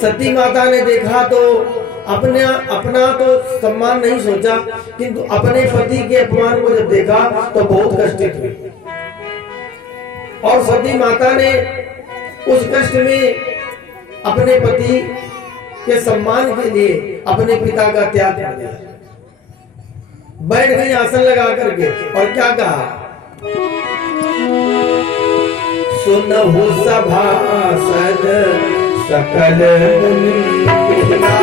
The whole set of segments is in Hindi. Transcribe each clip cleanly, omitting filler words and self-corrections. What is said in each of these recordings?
सती माता ने देखा तो अपना तो सम्मान नहीं सोचा, किंतु अपने पति के अपमान को जब देखा तो बहुत कष्टित हुई। और सती माता ने उस कष्ट में अपने पति के सम्मान के लिए अपने पिता का त्याग कर दिया। बैठ गई आसन लगा करके और क्या कहा, सुनहु सभासद सकल मुनीरा,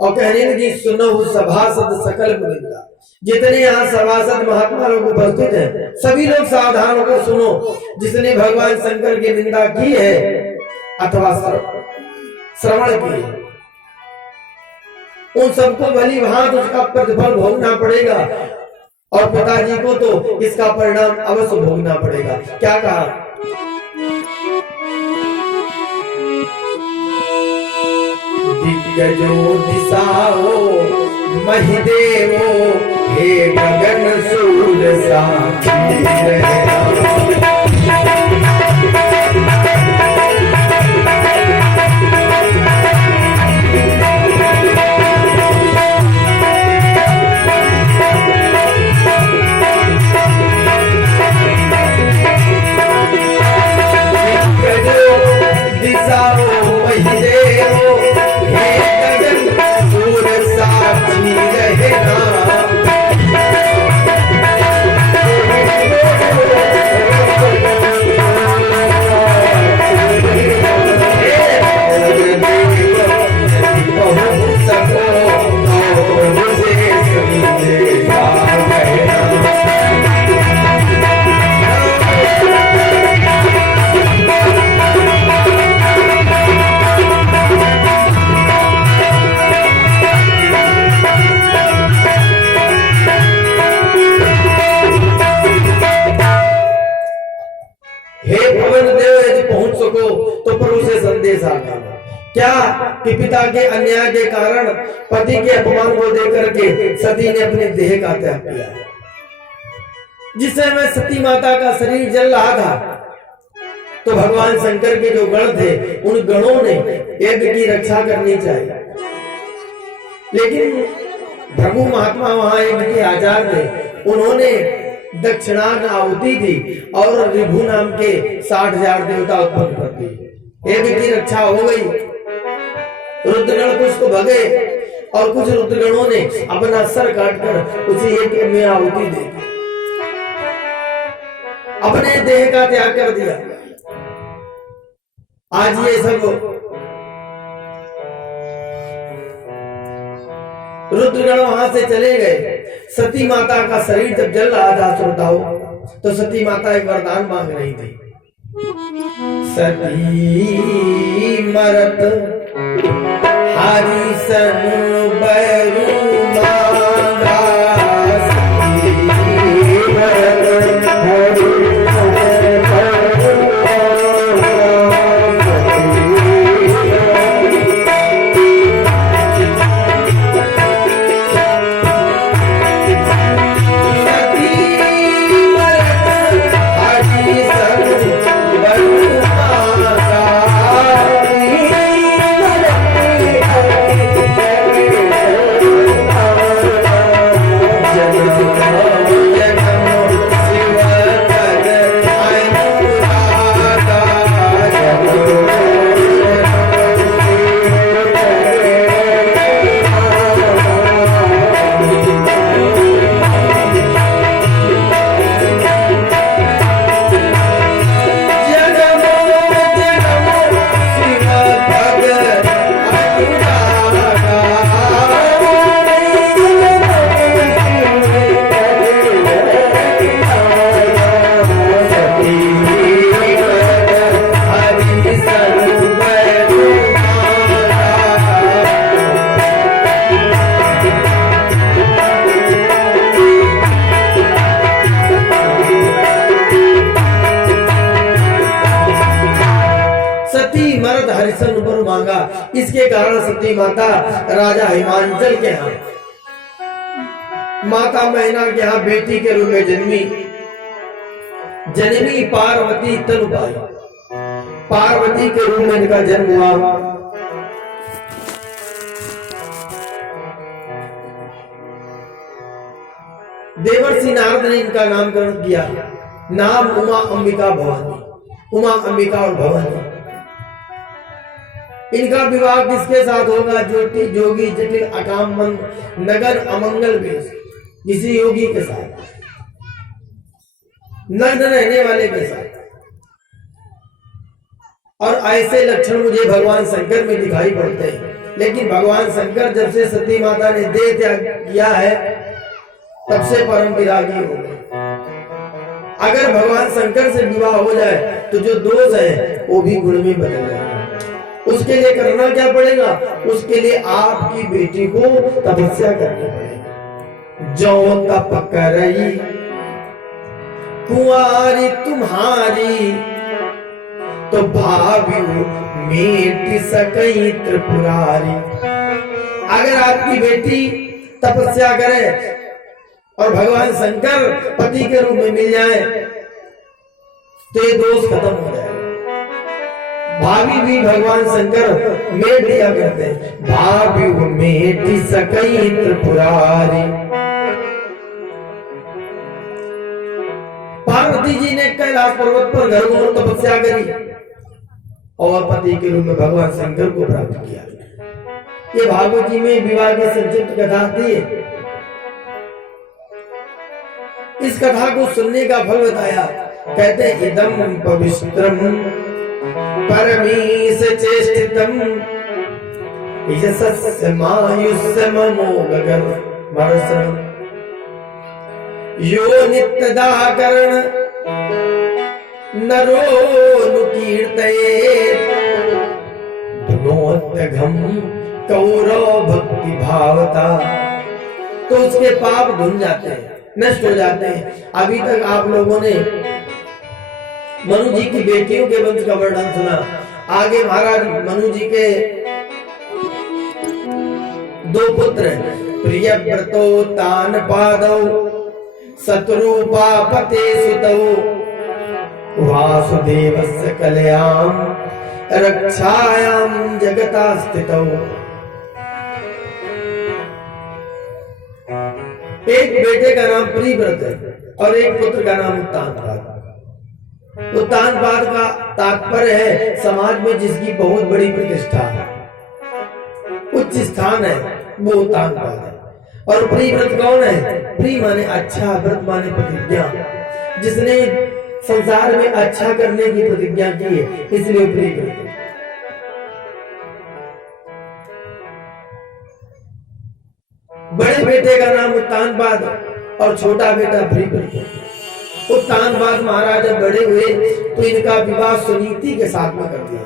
और कहने लगी, सुनहु सभासद सकल मुनीरा। जितने यहाँ सभासद महात्मा लोग उपस्थित हैं, सभी लोग सावधान होकर सुनो। जिसने भगवान शंकर की निंदा की है अथवा श्रवण की, उन सबको भली भांति उसका प्रतिफल भोगना पड़ेगा और पिताजी को तो इसका परिणाम अवश्य भोगना पड़ेगा। क्या कहा, दिग्गजो दिशाओ महिदेवो हे गगन सूर साक्षी क्या कि पिता के अन्याय के कारण पति के अपमान को देकर के सती ने अपने देह का त्याग किया। जिस समय सती माता का शरीर जल रहा था तो भगवान शंकर के जो गण थे, उन गणों ने यज्ञ की रक्षा करनी चाहिए, लेकिन भृगु महात्मा वहां यज्ञ के आचार्य थे। उन्होंने दक्षिणार्घ आहुति दी और ऋभु नाम के 60,000 देवता उत्पन्न कर दिए। यज्ञ की रक्षा हो गई, रुद्रगण कुछ तो भगे और कुछ रुद्रगणों ने अपना सर काटकर उसे यज्ञ में आहुति दे दी, अपने देह का त्याग कर दिया। आज ये सब रुद्रगण वहां से चले गए। सती माता का शरीर जब जल रहा था श्रोताओं, तो सती माता एक वरदान मांग रही थी। सती मरत हरिसन बरु मांगा, सती मरत इसके कारण सती माता राजा हिमांचल के यहाँ, माता मैना के यहाँ बेटी के रूप में जन्मी। जननी पार्वती तनुबाई, पार्वती के रूप में इनका जन्म हुआ। देवर्षि नारद ने इनका नामकरण किया, नाम उमा अंबिका भवानी, उमा अंबिका और भवानी। इनका विवाह किसके साथ होगा? ज्योति जोगी जटिल अकाम नगर अमंगल वेश, किसी योगी के साथ, नग्न रहने वाले के साथ। और ऐसे लक्षण मुझे भगवान शंकर में दिखाई पड़ते हैं। लेकिन भगवान शंकर जब से सती माता ने देह त्याग किया है, तब से परम विरागी हो गए। अगर भगवान शंकर से विवाह हो जाए तो जो दोष है वो भी गुण में बदल जाएगा। उसके लिए करना क्या पड़ेगा? उसके लिए आपकी बेटी को तपस्या करनी पड़ेगी। जो तप करई कुंवारी तुम्हारी, तो भावी मेट सकई त्रिपुरारी। अगर आपकी बेटी तपस्या करे और भगवान शंकर पति के रूप में मिल जाए, तो ये दोष खत्म हो जाए। भाभी भी भगवान शंकर मेट दिया करते हैं, भाभी मेट सकई त्रिपुरारी। पार्वती जी ने कैलाश पर्वत पर घनघोर तपस्या करी और पति के रूप में भगवान शंकर को प्राप्त किया। ये भागवत जी में विवाह की संक्षिप्त कथा थी। इस कथा को सुनने का फल बताया। कहते हैं इदम पवित्रम परमीश चेष्टितम यशस्य मायुष्य ममोगगर वर्षण यो नित्यदाकरण नरो नुकीर्तये धुनोत्यघम कौरव भक्ति भावता। तो उसके पाप धुन जाते हैं, नष्ट हो जाते हैं। अभी तक आप लोगों ने मनु जी की बेटियों के वंश का वर्णन सुना। आगे महाराज मनु जी के दो पुत्र प्रिय व्रतो तान पादौ शत्रुपा पते सुतौ वासुदेवस्य कल्याण रक्षायाम जगता स्थितौ। एक बेटे का नाम प्रियव्रत है और एक पुत्र का नाम उत्तानपाद। उत्तानपाद का तात्पर्य है समाज में जिसकी बहुत बड़ी प्रतिष्ठा है, उच्च स्थान है, वो उत्तान पाद है। और प्रिय व्रत कौन है? प्रिय माने अच्छा, व्रत माने प्रतिज्ञा। जिसने संसार में अच्छा करने की प्रतिज्ञा की है, इसलिए प्रिय व्रत है। बड़े बेटे का नाम उत्तान पाद और छोटा बेटा प्रिय व्रत है। उत्तान पाद महाराज जब बड़े हुए तो इनका विवाह सुनीति के साथ में कर दिया,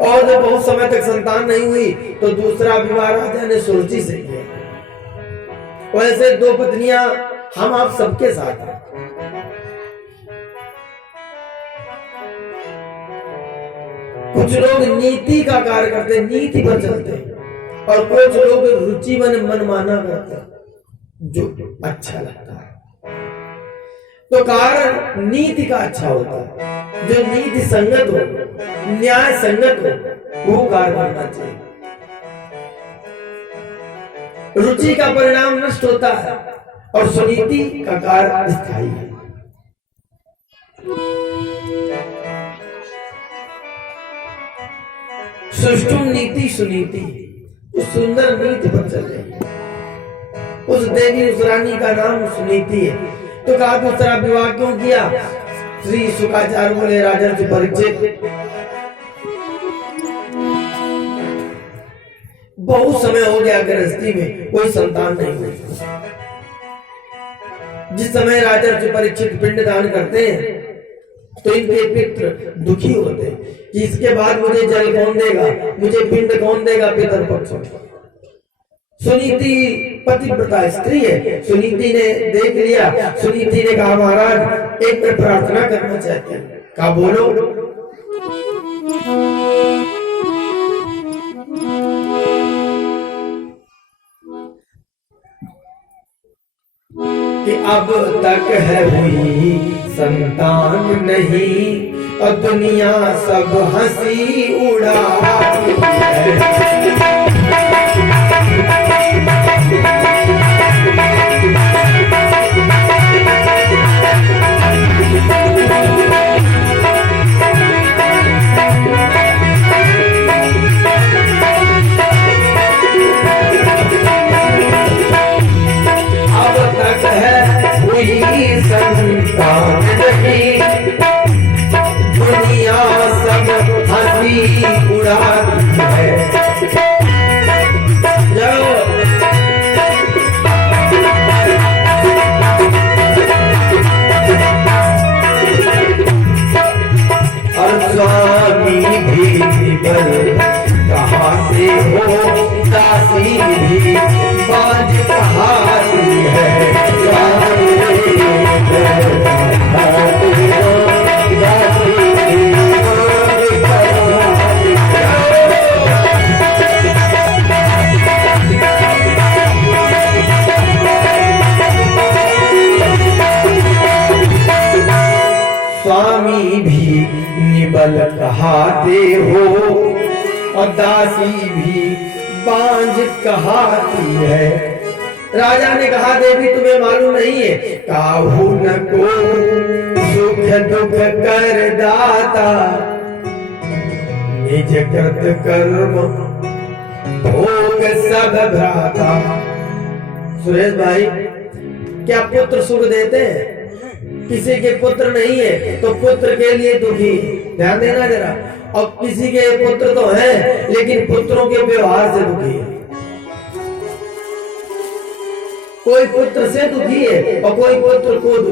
और जब बहुत समय तक संतान नहीं हुई तो दूसरा विवाह राजा ने सुरुचि से किया। वैसे दो पत्नियां हम आप सबके साथ हैं। कुछ लोग नीति का कार्य करते हैं, नीति पर चलते हैं, और कुछ लोग रुचि मनमाना करते हैं जो अच्छा लगता है। तो कारण नीति का अच्छा होता है, जो नीति संगत हो, न्याय संगत हो, वो कार्य करना चाहिए। रुचि का परिणाम नष्ट होता है और सुनीति का कार्य स्थायी है। सुष्टुम नीति सुनीति, उस सुंदर नीति पर चल रही है। उस देवी, उस रानी का नाम सुनीति है। तो कहा दूसरा विवाह क्यों किया? श्री शुकाचार्य बोले, राजन से परिचित बहुत समय हो गया गृहस्थी में, कोई संतान नहीं हुई। जिस समय राजा से परीक्षित पिंड दान करते हैं तो इनके पितृ दुखी होते हैं कि इसके बाद मुझे जल कौन देगा, मुझे पिंड कौन देगा पितर पक्ष में। सुनीति पतिव्रता स्त्री है। सुनीति ने देख लिया, सुनीति ने कहा महाराज एक बार प्रार्थना करना चाहते हैं। कहा बोलो। कि अब तक है हुई संतान नहीं और दुनिया सब हंसी उड़ाती है। संतान नहीं, दुनिया सब हंसी उड़ाती है। और स्वामी भी निबल कहाते हो, दासी भी बाज कहाती है। स्वामी भी निबल कहाते हो और दासी भी बांझ कहाती है। राजा ने कहा देवी तुम्हें मालूम नहीं है, काहू न को सुख दुख कर दाता, निज कृत कर्म भोग सब भ्राता। सुरेश भाई, क्या पुत्र सुख देते हैं? किसी के पुत्र नहीं है तो पुत्र के लिए दुखी, ध्यान देना जरा। और किसी के पुत्र तो हैं लेकिन पुत्रों के व्यवहार से दुखी है। कोई पुत्र से दुखी है और कोई पुत्र को